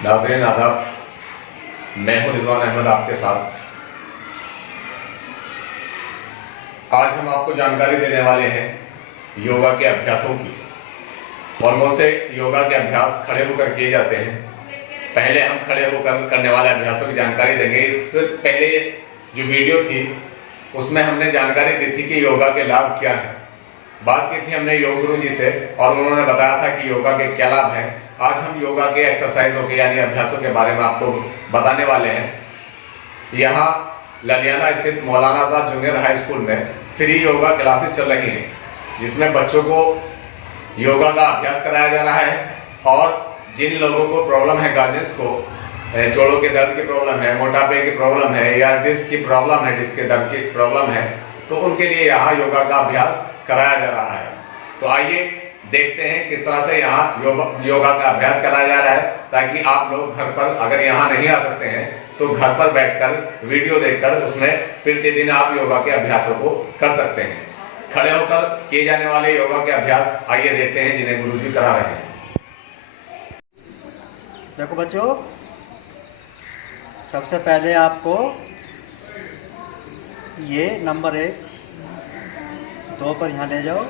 नाज़रीन आदाब, मैं हूं रिजवान अहमद आपके साथ। आज हम आपको जानकारी देने वाले हैं योगा के अभ्यासों की और कौन से योगा के अभ्यास खड़े होकर किए जाते हैं। पहले हम खड़े होकर करने वाले अभ्यासों की जानकारी देंगे। इससे पहले जो वीडियो थी उसमें हमने जानकारी दी थी कि योगा के लाभ क्या हैं। बात की थी हमने योग गुरु जी से और उन्होंने बताया था कि योगा के क्या लाभ हैं। आज हम योगा के एक्सरसाइजों के यानी अभ्यासों के बारे में आपको बताने वाले हैं। यहाँ ललियाना स्थित Maulana Azad junior high school में फ्री योगा क्लासेस चल रही हैं, जिसमें बच्चों को योगा का अभ्यास कराया जा रहा है। और जिन लोगों को प्रॉब्लम है, गार्जियंस को जोड़ों के दर्द की प्रॉब्लम है, मोटापे की प्रॉब्लम है या डिस्क की प्रॉब्लम है, डिस्क के दर्द की प्रॉब्लम है, तो उनके लिए यहाँ योगा का अभ्यास कराया जा रहा है। तो आइए देखते हैं किस तरह से यहाँ योगा का अभ्यास कराया जा रहा है, ताकि आप लोग घर पर अगर यहाँ नहीं आ सकते हैं तो घर पर बैठकर वीडियो देखकर उसमें प्रतिदिन आप योगा के अभ्यासों को कर सकते हैं। खड़े होकर किए जाने वाले योगा के अभ्यास आइए देखते हैं जिन्हें गुरुजी करा रहे हैं। देखो बच्चों, सबसे पहले आपको ये नंबर 1, 2 पर यहाँ ले जाओ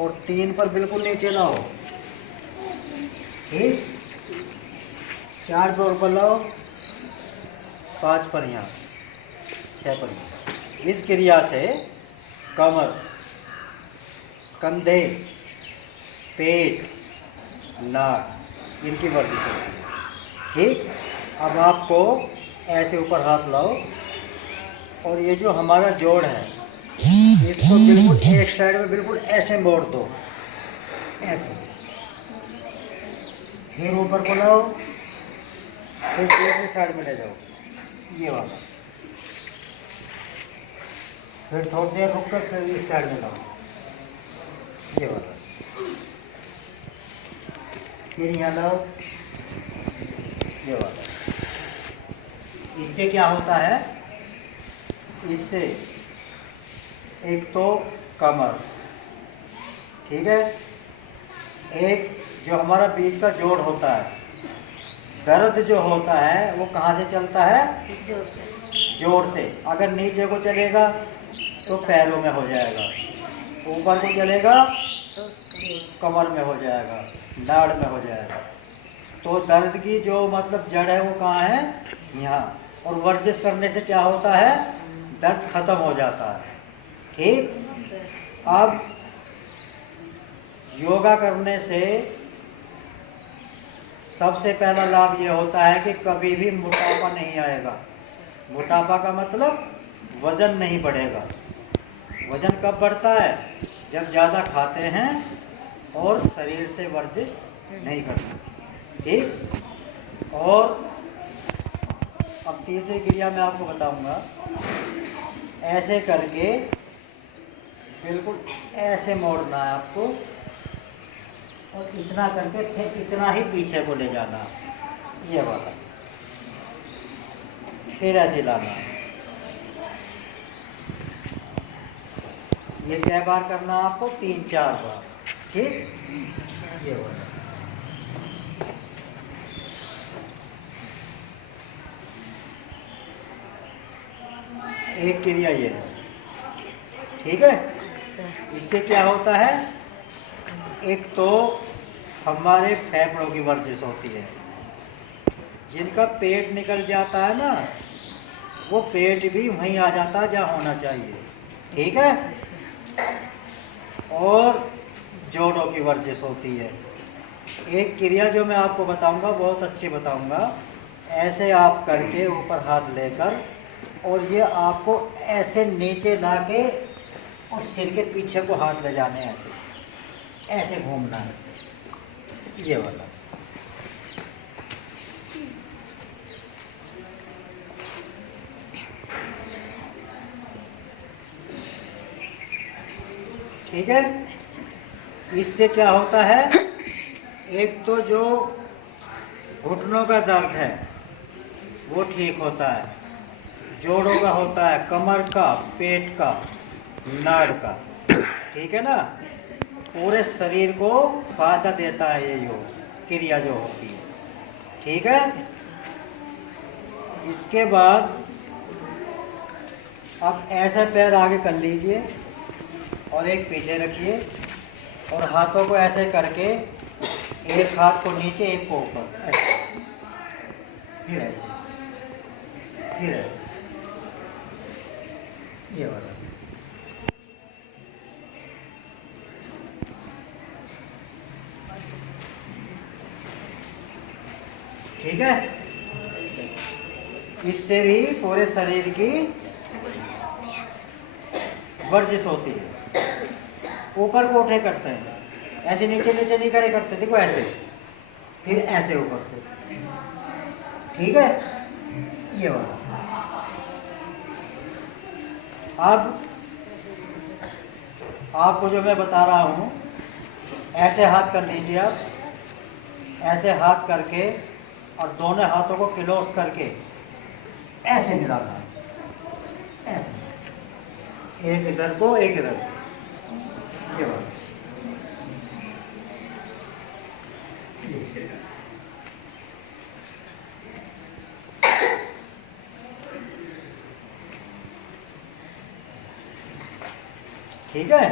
और 3 पर बिल्कुल नीचे लाओ, ठीक। 4 पर ऊपर लाओ, 5 पर यहाँ, 6 पर यहाँ। इस क्रिया से कमर, कंधे, पेट, नाक इनकी वर्जिश होती है, ठीक। अब आपको ऐसे ऊपर हाथ लाओ और ये जो हमारा जोड़ है इसको बिल्कुल एक साइड में बिल्कुल ऐसे मोड़ दो, ऐसे। फिर ऊपर को लाओ, फिर दूसरी साइड में ले जाओ, ये वाला। फिर थोड़ी देर रुक कर फिर इस साइड में लाओ, ये वाला। फिर यहाँ लाओ, ये वाला। इससे क्या होता है, इससे एक तो कमर, ठीक है, एक जो हमारा बीच का जोड़ होता है, दर्द जो होता है वो कहाँ से चलता है, जोड़ से। अगर नीचे को चलेगा तो पैरों में हो जाएगा, ऊपर को चलेगा तो कमर में हो जाएगा, नाड़ में हो जाएगा। तो दर्द की जो मतलब जड़ है वो कहाँ है, यहाँ। और वर्जिश करने से क्या होता है, दर्द खत्म हो जाता है, ठीक। अब योगा करने से सबसे पहला लाभ ये होता है कि कभी भी मोटापा नहीं आएगा। मोटापा का मतलब वज़न नहीं बढ़ेगा। वज़न कब बढ़ता है, जब ज़्यादा खाते हैं और शरीर से वर्जिश नहीं करते, ठीक। और अब तीसरी क्रिया मैं आपको बताऊंगा। ऐसे करके बिल्कुल ऐसे मोड़ना है आपको और इतना करके फिर इतना ही पीछे को ले जाना, ये वाला। फिर ऐसे लाना है। ये कै बार करना है आपको, 3-4 बार, ठीक। ये वाला। एक क्रिया ये है, ठीक है। इससे क्या होता है, एक तो हमारे फेफड़ों की वर्जिश होती है। जिनका पेट निकल जाता है ना, वो पेट भी वहीं आ जाता है जहाँ होना चाहिए, ठीक है। और जोड़ों की वर्जिश होती है। एक क्रिया जो मैं आपको बताऊंगा, बहुत अच्छी बताऊंगा। ऐसे आप करके ऊपर हाथ लेकर और ये आपको ऐसे नीचे ला के और सिर के पीछे को हाथ ले जाने, ऐसे ऐसे घूमना है, ये वाला। ठीक है। इससे क्या होता है, एक तो जो घुटनों का दर्द है वो ठीक होता है, जोड़ों का होता है, कमर का, पेट का, नाड़ का, ठीक है ना। पूरे शरीर को फायदा देता है ये योग क्रिया जो होती है, ठीक है। इसके बाद अब ऐसा पैर आगे कर लीजिए और एक पीछे रखिए और हाथों को ऐसे करके एक हाथ को नीचे एक को ऊपर, ऐसे, फिर ऐसे, फिर ऐसे, ये वाला। ठीक है। इससे भी पूरे शरीर की वर्जिश होती है। ऊपर को उठे करते हैं, ऐसे नीचे नीचे नहीं करे करते, देखो ऐसे, फिर ऐसे ऊपर को, ठीक है, ये वाला। अब आपको जो मैं बता रहा हूँ, ऐसे हाथ कर लीजिए आप, ऐसे हाथ करके और दोनों हाथों को क्लोज करके ऐसे मिलाना, ऐसे, एक इधर को एक इधर, ये वाला। ठीक है।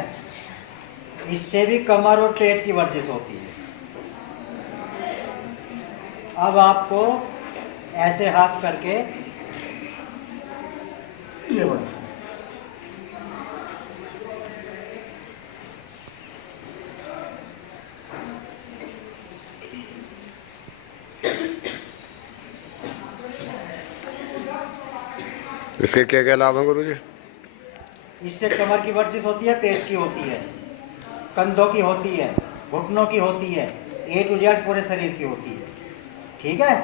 इससे भी कमर और पेट की वर्जिश होती है। अब आपको ऐसे हाथ करके ये वाला, इसके क्या क्या लाभ हैं गुरुजी? इससे कमर की वर्जिश होती है, पेट की होती है, कंधों की होती है, घुटनों की होती है, A to Z पूरे शरीर की होती है। ठीक है।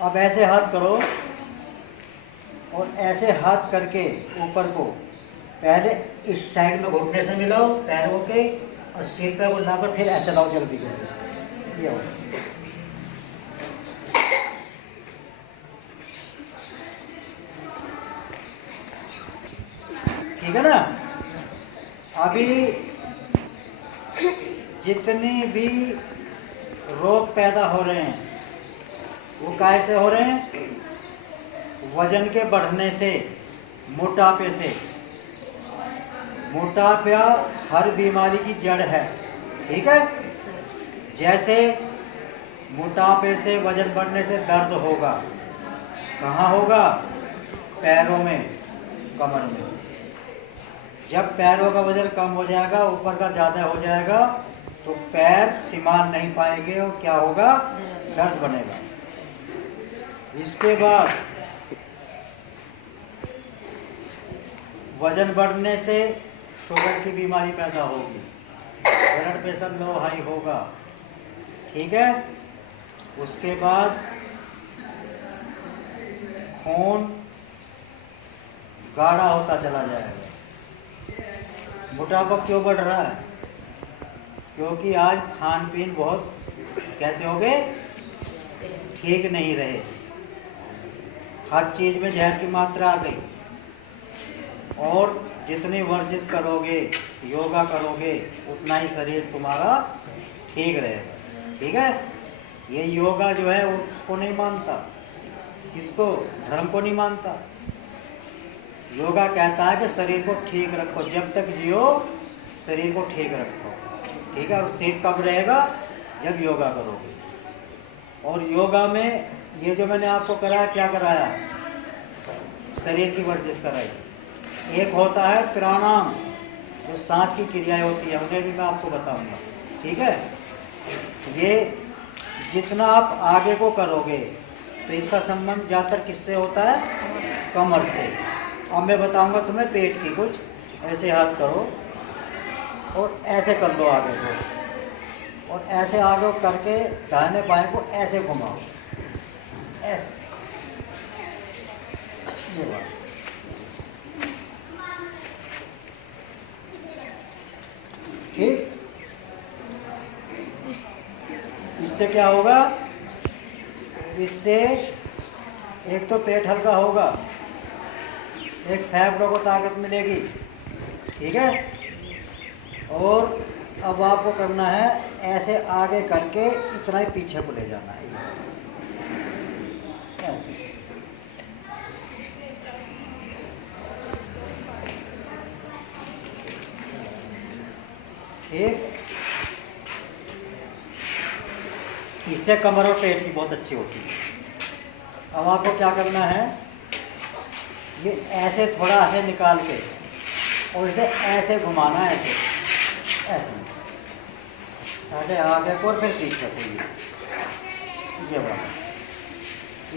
अब ऐसे हाथ करो और ऐसे हाथ करके ऊपर को पहले इस साइड में घुटने से मिलाओ पैरों के और सिर पे को लाकर फिर ऐसे लाओ जल्दी जल्दी, ये हो। ठीक है ना। अभी जितने भी रोग पैदा हो रहे हैं वो कैसे हो रहे हैं? वजन के बढ़ने से, मोटापे से। मोटापा हर बीमारी की जड़ है। ठीक है। जैसे मोटापे से, वजन बढ़ने से दर्द होगा, कहाँ होगा? पैरों में, कमर में। जब पैरों का वजन कम हो जाएगा, ऊपर का ज़्यादा हो जाएगा, तो पैर सिमान नहीं पाएंगे और क्या होगा? दर्द बनेगा। इसके बाद वजन बढ़ने से शुगर की बीमारी पैदा होगी, ब्लड प्रेशर लो हाई होगा। ठीक है। उसके बाद खून गाढ़ा होता चला जाएगा। मोटापा क्यों बढ़ रहा है? क्योंकि आज खान पीन बहुत कैसे हो गए? ठीक नहीं रहे। हर चीज़ में जहर की मात्रा आ गई। और जितनी वर्जिश करोगे, योगा करोगे, उतना ही शरीर तुम्हारा ठीक रहेगा। ठीक है। ये योगा जो है उसको नहीं मानता। किसको? धर्म को नहीं मानता। योगा कहता है कि शरीर को ठीक रखो, जब तक जियो शरीर को ठीक रखो। ठीक है। और ठीक कब रहेगा? जब योगा करोगे। और योगा में ये जो मैंने आपको कराया, क्या कराया? शरीर की वर्जिश कराई। एक होता है प्राणायाम, जो सांस की क्रियाएं होती है, उन्हें भी मैं आपको बताऊंगा। ठीक है। ये जितना आप आगे को करोगे तो इसका संबंध ज़्यादातर किससे होता है? कमर से। अब मैं बताऊंगा तुम्हें पेट की कुछ। ऐसे हाथ करो और ऐसे कर लो आगे को, और ऐसे आगे करके दाहिने बाएं को ऐसे घुमाओ, ऐसे, ये बात। ठीक। इससे क्या होगा? इससे एक तो पेट हल्का होगा, एक फेफड़ों को ताकत मिलेगी। ठीक है। और अब आपको करना है ऐसे आगे करके इतना ही पीछे को ले जाना है, ठीक। इससे कमर और पेट की बहुत अच्छी होती है। अब आपको क्या करना है, ये ऐसे थोड़ा ऐसे निकाल के और इसे ऐसे घुमाना, ऐसे ऐसे, पहले आगे को और फिर पीछे को, ये वाला।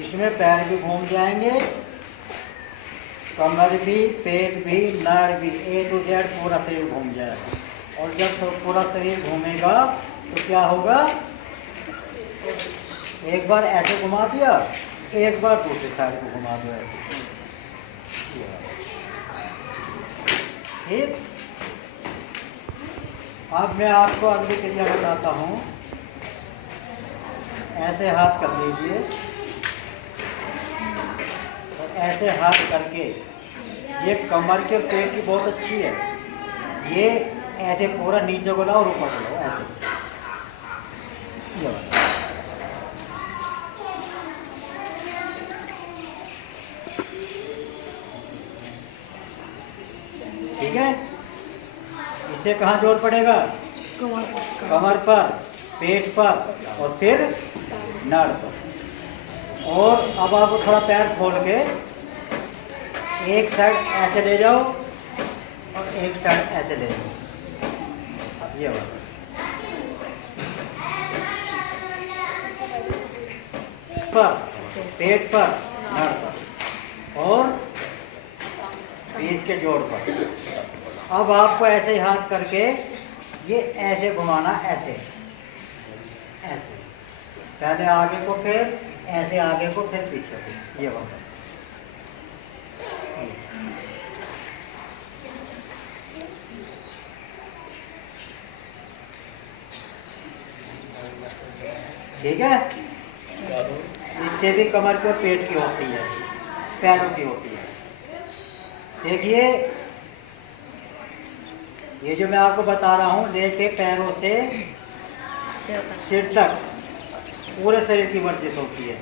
इसमें पैर भी घूम जाएंगे, कमर भी, पेट भी, नाड़ भी, A to Z पूरा शरीर घूम जाएगा। और जब पूरा शरीर घूमेगा तो क्या होगा, एक बार ऐसे घुमा दिया, एक बार दूसरी साइड को घुमा दो ऐसे, ठीक। अब मैं आपको अगली क्रिया बताता हूँ। ऐसे हाथ कर लीजिए और ऐसे हाथ करके, ये कमर के पेट की बहुत अच्छी है। ये ऐसे पूरा नीचे को लाओ और ऊपर को लाओ, ऐसे, ये वाला। ठीक है। इससे कहाँ जोर पड़ेगा, कमर पर, पेट पर और फिर नाड़ पर। और अब आप थोड़ा पैर खोल के एक साइड ऐसे ले जाओ और एक साइड ऐसे ले जाओ, ये वाला। पर, पेट पर, नाड़ पर और बीच के जोड़ पर। अब आपको ऐसे ही हाथ करके ये ऐसे घुमाना, ऐसे ऐसे, पहले आगे को, फिर ऐसे आगे को, फिर पीछे को, ये वाला। ठीक है। इससे भी कमर की और पेट की होती है, पैरों की होती है। देखिए, ये जो मैं आपको बता रहा हूँ, लेके पैरों से सिर तक पूरे शरीर की वर्जिश होती है।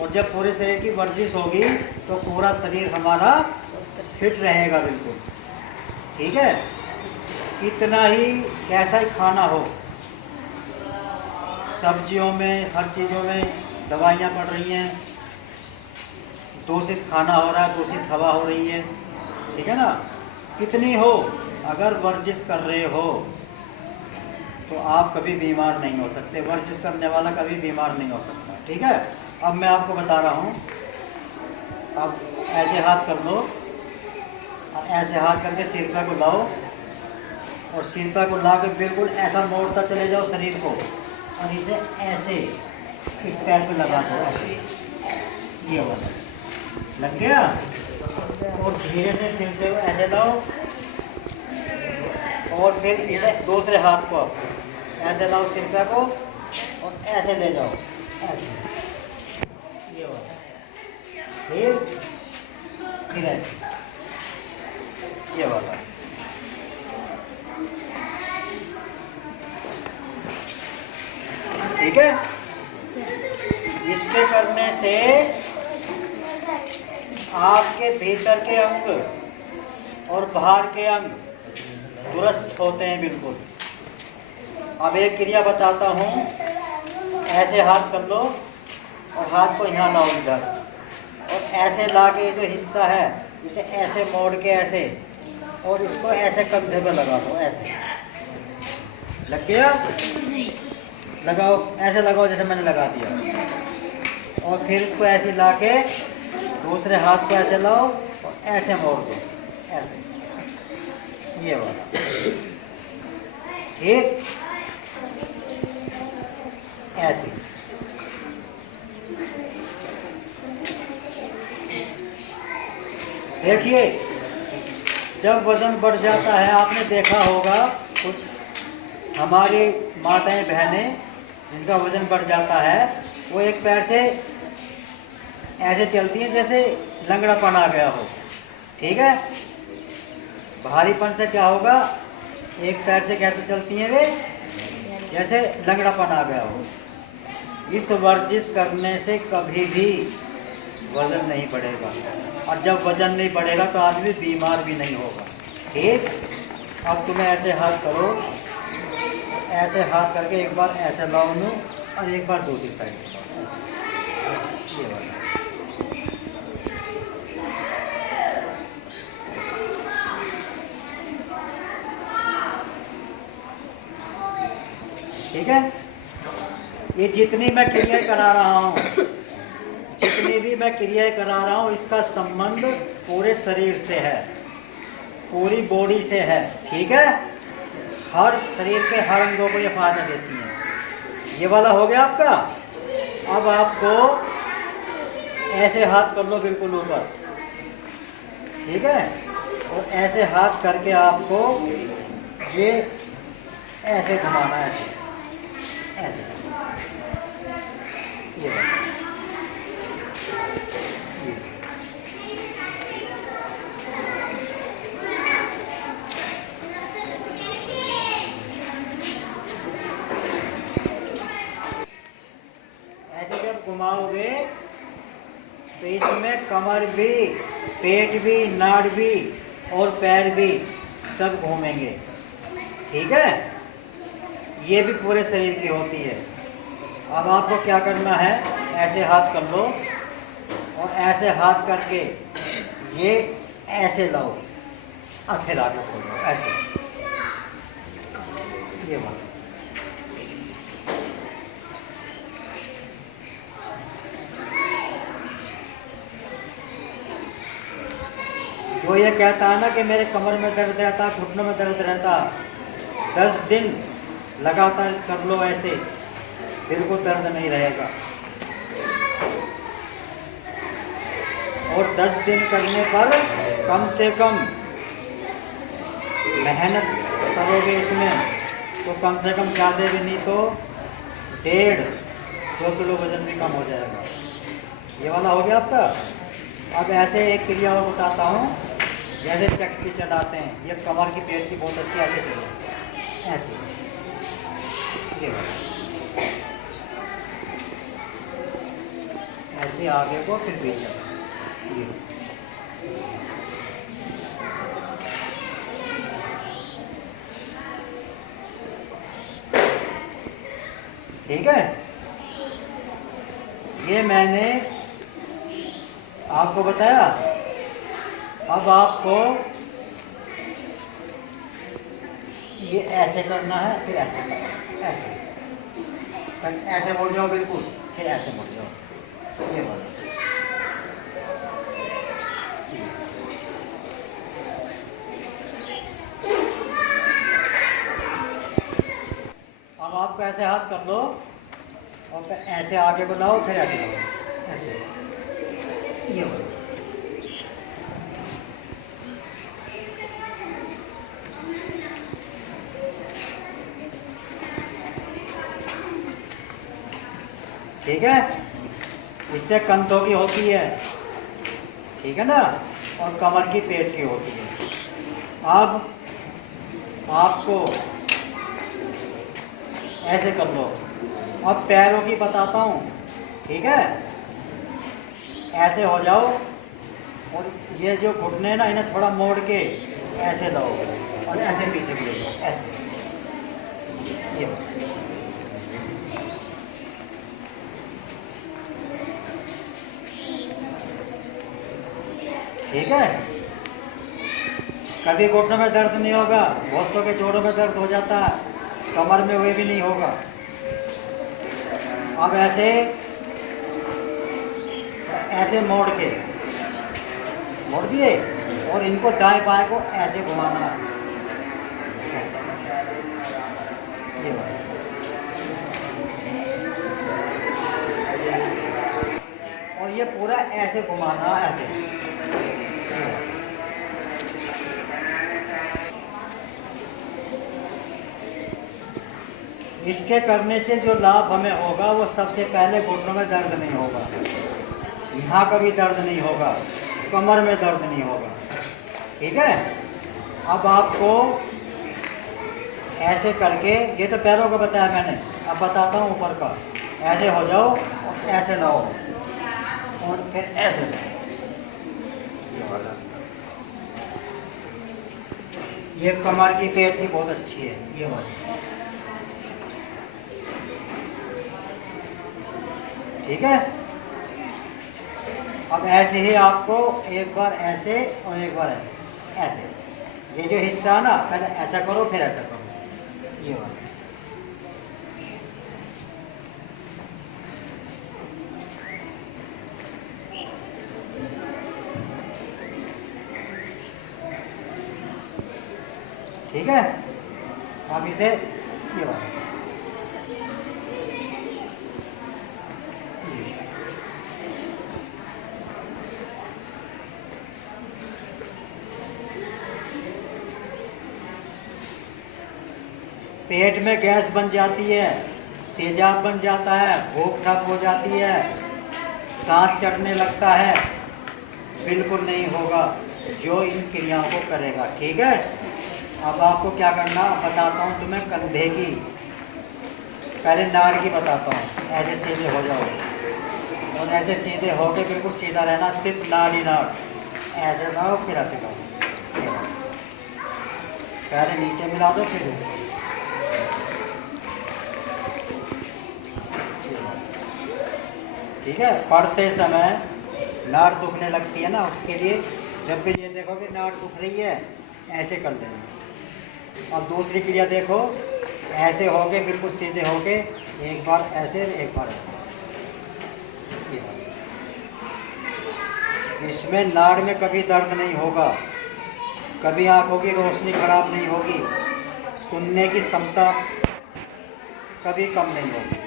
और जब पूरे शरीर की वर्जिश होगी तो पूरा शरीर हमारा फिट रहेगा, बिल्कुल। ठीक है। कितना ही कैसा ही खाना हो, सब्जियों में, हर चीज़ों में दवाइयाँ पड़ रही हैं, दूषित खाना हो रहा है, दूषित हवा हो रही है, ठीक है ना। कितनी हो, अगर वर्जिश कर रहे हो तो आप कभी बीमार नहीं हो सकते। वर्जिश करने वाला कभी बीमार नहीं हो सकता। ठीक है। अब मैं आपको बता रहा हूँ। अब ऐसे हाथ कर लो और ऐसे हाथ करके सिर पे को लाओ और सिर पे को ला के बिल्कुल ऐसा मोड़ता चले जाओ शरीर को और इसे ऐसे इस पैर पे लगा दो, ऐसे, ये वाला लग गया। और धीरे से फिर से ऐसे लाओ और फिर इसे दूसरे हाथ को ऐसे लाओ सिर पे को और ऐसे ले जाओ, ऐसे, ये वाला। फिर ऐसे, ये वाला। ठीक है। इसके करने से आपके भीतर के अंग और बाहर के अंग दुरुस्त होते हैं, बिल्कुल। अब एक क्रिया बताता हूँ। ऐसे हाथ कर लो और हाथ को यहाँ लाओ इधर और ऐसे ला के जो हिस्सा है इसे ऐसे मोड़ के ऐसे और इसको ऐसे कंधे पे लगा दो, ऐसे। लग गया? लगाओ, ऐसे लगाओ जैसे मैंने लगा दिया। और फिर इसको ऐसे ला के दूसरे हाथ को ऐसे लाओ और ऐसे मोड़ दो, ऐसे, ये वाला। ठीक, ऐसे। देखिए, जब वजन बढ़ जाता है, आपने देखा होगा कुछ हमारी माताएं बहनें जिनका वजन बढ़ जाता है, वो एक पैर से ऐसे चलती हैं जैसे लंगड़ापन आ गया हो। ठीक है। भारीपन से क्या होगा, एक पैर से कैसे चलती हैं वे, जैसे लंगड़ापन आ गया हो। इस वर्जिश करने से कभी भी वजन नहीं बढ़ेगा और जब वजन नहीं बढ़ेगा तो आदमी बीमार भी नहीं होगा। ठीक। अब तुम्हें ऐसे हाथ करो ऐसे हाथ करके एक बार ऐसे लाओ नू और एक बार दूसरी साइड ये वाला। ठीक है, ये जितनी मैं क्रियाएं करा रहा हूँ, जितनी भी मैं क्रियाएं करा रहा हूँ, इसका संबंध पूरे शरीर से है, पूरी बॉडी से है। ठीक है, हर शरीर के हर अंगों को ये फायदा देती है। ये वाला हो गया आपका। अब आपको ऐसे हाथ कर लो बिल्कुल ऊपर, ठीक है, और ऐसे हाथ करके आपको ये ऐसे घुमाना है, ऐसे ऐसे ये ऐसे जब घुमाओगे तो इसमें कमर भी, पेट भी, नाड़ भी और पैर भी सब घूमेंगे। ठीक है, ये भी पूरे शरीर की होती है। अब आपको क्या करना है, ऐसे हाथ कर लो और ऐसे हाथ करके ये ऐसे लाओ और फिर आगे खोलो ऐसे, ये बात। जो ये कहता है ना कि मेरे कमर में दर्द रहता, घुटनों में दर्द रहता, 10 दिन लगातार कर लो ऐसे, फिर को दर्द नहीं रहेगा। और 10 दिन करने पर कम से कम मेहनत करोगे इसमें तो कम से कम ज़्यादा भी नहीं तो 1.5-2 किलो वजन भी कम हो जाएगा। ये वाला हो गया आपका। अब ऐसे एक क्रिया और बताता हूँ, जैसे चक्की चलाते हैं, ये कमर की पेट की बहुत अच्छी, ऐसे चलो ऐसे, ये ऐसे आगे को फिर पीछे, ये ठीक है। ये मैंने आपको बताया। अब आपको ये ऐसे करना है, फिर ऐसे करना है, ऐसे, फिर ऐसे मुड़ जाओ बिल्कुल, फिर ऐसे मुड़ जाओ, ये वाला। अब आपको ऐसे हाथ कर लो और फिर ऐसे आगे को लाओ, फिर ऐसे करो, ऐसे, ये वाला। ठीक है, इससे कंधों की होती है, ठीक है ना, और कमर की, पेट की होती है। अब आपको ऐसे कर लो। अब पैरों की बताता हूँ, ठीक है, ऐसे हो जाओ और ये जो घुटने हैं ना, इन्हें थोड़ा मोड़ के ऐसे लो और ऐसे पीछे भी ले लो, ऐसे, ये ठीक है। कभी घुटनों में दर्द नहीं होगा, बहुत के जोड़ों में दर्द हो जाता है, कमर में वे भी नहीं होगा। अब ऐसे ऐसे मोड़ के मोड़ दिए और इनको दाएं बाएं को ऐसे घुमाना है, ये और ये पूरा ऐसे घुमाना, ऐसे। इसके करने से जो लाभ हमें होगा, वो सबसे पहले घुटनों में दर्द नहीं होगा, यहाँ कभी दर्द नहीं होगा, कमर में दर्द नहीं होगा। ठीक है। अब आपको ऐसे करके, ये तो पैरों को बताया मैंने, अब बताता हूँ ऊपर का। ऐसे हो जाओ और ऐसे लाओ और फिर ऐसे लाओ, ये कमर की, पेट की बहुत अच्छी है ये वाली। ठीक है। अब ऐसे ही आपको एक बार ऐसे और एक बार ऐसे ऐसे, ये जो हिस्सा है ना, पहले ऐसा करो फिर ऐसा करो, ये वाला। ठीक है। अब इसे ये वाला, पेट में गैस बन जाती है, तेजाब बन जाता है, भूख ठप हो जाती है, सांस चढ़ने लगता है, बिल्कुल नहीं होगा जो इन क्रियाओं को करेगा। ठीक है। अब आपको क्या करना बताता हूँ तुम्हें, कंधे की, पहले नाड़ की बताता हूँ। ऐसे सीधे हो जाओ और ऐसे सीधे होके बिल्कुल सीधा रहना, सिर्फ नाड़ ही नाड़, ऐसे लाओ फिर ऐसे लाओ, पहले नीचे मिला दो फिर ऊपर। ठीक है। पढ़ते समय नाड़ दुखने लगती है ना, उसके लिए जब भी ये देखो कि नाड़ दुख रही है, ऐसे कर देना। और दूसरी क्रिया देखो, ऐसे होके बिल्कुल सीधे होके, एक बार ऐसे एक बार ऐसे, इसमें नाड़ में कभी दर्द नहीं होगा, कभी आंखों की रोशनी खराब नहीं होगी, सुनने की क्षमता कभी कम नहीं होगी।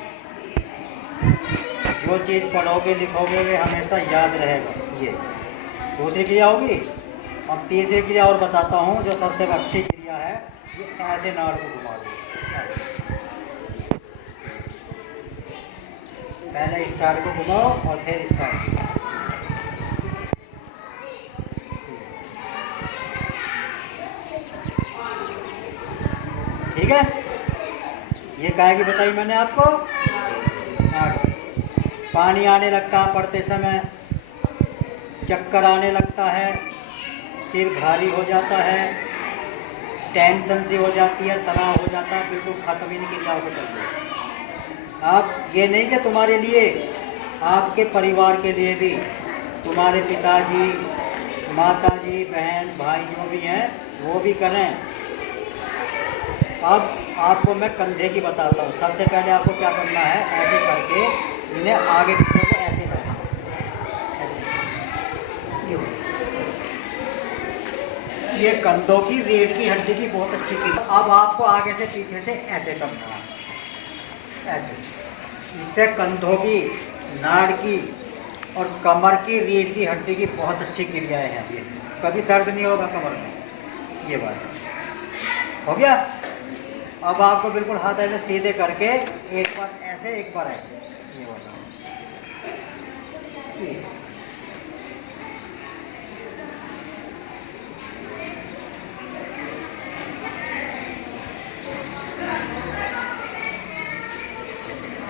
जो चीज़ पढ़ोगे लिखोगे वे हमेशा याद रहेगा। ये दूसरी क्रिया होगी। अब तीसरी क्रिया और बताता हूँ जो सबसे अच्छी क्रिया है, ये ऐसे नाड़ को घुमा दो, पहले इस साइड को घुमाओ और फिर इस साइड को। ठीक है। ये काहे की बताई मैंने आपको, पानी आने लगता है पढ़ते समय, चक्कर आने लगता है, सिर भारी हो जाता है, टेंशन सी हो जाती है, तनाव हो जाता है, बिल्कुल खत्म ही नहीं क्रियाओं को कर दो। आप ये नहीं कि तुम्हारे लिए, आपके परिवार के लिए भी, तुम्हारे पिताजी, माताजी, बहन, भाई जो भी हैं वो भी करें। अब आपको मैं कंधे की बताता हूँ। सबसे पहले आपको क्या करना है, ऐसे करके इन्हें आगे पीछे को ऐसे करना, ये कंधों की रीढ़ की हड्डी की बहुत अच्छी क्रिया। अब आपको आगे से पीछे से ऐसे करना है, ऐसे। इससे कंधों की, नाड़ की और कमर की रीढ़ की हड्डी की बहुत अच्छी क्रियाएं हैं। ये कभी दर्द नहीं होगा कमर में। ये बात हो गया। अब आपको बिल्कुल हाथ ऐसे सीधे करके एक बार ऐसे एक बार ऐसे, ये वाला।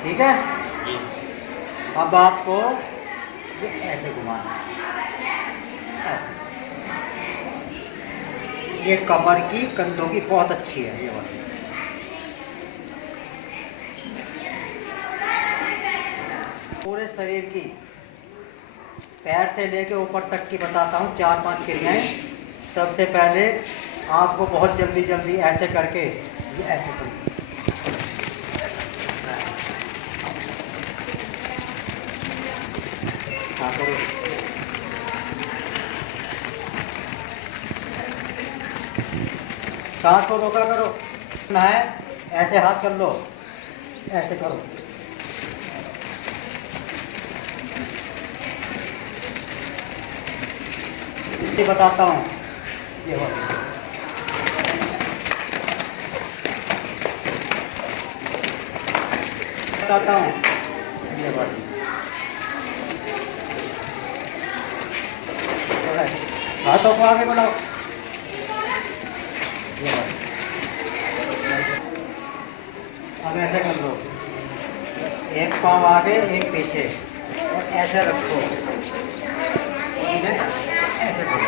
ठीक है। अब आपको ये ऐसे घुमाना है, ऐसे। ये कमर की, कंधों की बहुत अच्छी है ये वाली। पूरे शरीर की, पैर से लेके ऊपर तक की बताता हूँ 4-5 क्रियाएं। सबसे पहले आपको बहुत जल्दी जल्दी ऐसे करके, ये ऐसे करके, हाँ करो। सांस को रोका करो ना, है ऐसे हाथ कर लो, ऐसे करो। ये बताता हूँ, ये बताता हूँ, ये बात हाथों को आगे बढ़ाओ, ये बात। अब ऐसे कर लो, एक पाँव आगे एक पीछे और ऐसे रखो, ऐसे करो।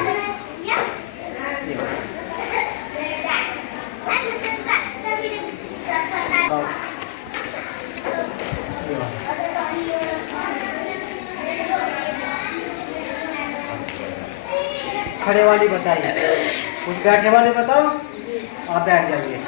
खड़े वाली बताई, कुछ बैठे वाले बताओ। आप बैठ जाइए।